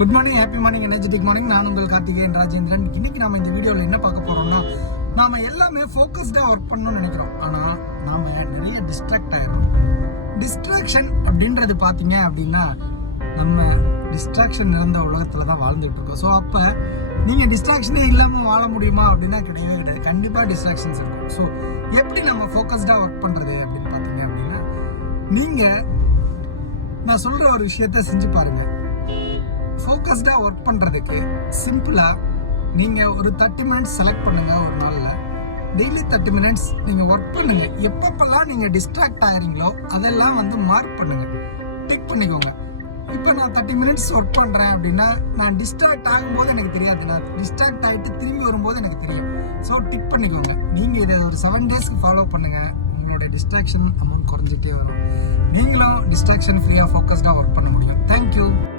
Good morning, happy morning, energetic morning. நான் உங்கள் கார்த்திகேயன் ராஜேந்திரன். இன்னைக்கு நாம இந்த வீடியோவில் என்ன பார்க்க போறோம்னா, நாம எல்லாமே ஃபோக்கஸ்டாக ஒர்க் பண்ணணும்னு நினைக்கிறோம். ஆனால் நாம நிறைய டிஸ்ட்ராக்ட் ஆயிடுறோம். டிஸ்ட்ராக்ஷன் அப்படின்றது பார்த்தீங்க அப்படின்னா, நம்ம டிஸ்ட்ராக்ஷன் நிறைந்த உலகத்தில் தான் வாழ்ந்துட்டு இருக்கோம். ஸோ அப்போ நீங்கள் டிஸ்ட்ராக்ஷனே இல்லாமல் வாழ முடியுமா அப்படின்னா கிடையவே கிடையாது. கண்டிப்பாக டிஸ்ட்ராக்ஷன்ஸ் இருக்கும். ஸோ எப்படி நம்ம ஃபோக்கஸ்டாக ஒர்க் பண்ணுறது அப்படின்னு பார்த்தீங்க அப்படின்னா, நீங்கள் நான் சொல்கிற ஒரு விஷயத்த செஞ்சு பாருங்கள். ஃபோக்கஸ்டாக ஒர்க் பண்ணுறதுக்கு சிம்பிளாக நீங்கள் ஒரு 30 மினிட்ஸ் செலக்ட் பண்ணுங்கள். ஒரு நாளில் டெய்லி 30 மினிட்ஸ் நீங்கள் ஒர்க் பண்ணுங்கள். எப்பப்பெல்லாம் நீங்கள் டிஸ்ட்ராக்ட் ஆகிறீங்களோ அதெல்லாம் மார்க் பண்ணுங்கள், டிக் பண்ணிக்கோங்க. இப்போ நான் 30 மினிட்ஸ் ஒர்க் பண்ணுறேன் அப்படின்னா, நான் டிஸ்ட்ராக்ட் ஆகும்போது எனக்கு தெரியாது, நான் டிஸ்ட்ராக்ட் ஆகிட்டு திரும்பி வரும்போது எனக்கு தெரியும். ஸோ டிக் பண்ணிக்கோங்க. நீங்கள் இதை ஒரு 7 டேஸ்க்கு ஃபாலோ பண்ணுங்கள். உங்களுடைய டிஸ்ட்ராக்ஷன் அமௌண்ட் குறைஞ்சிட்டே வரும். நீங்களும் டிஸ்ட்ராக்ஷன் ஃப்ரீயாக ஃபோக்கஸ்டாக ஒர்க் பண்ண முடியும். தேங்க்யூ.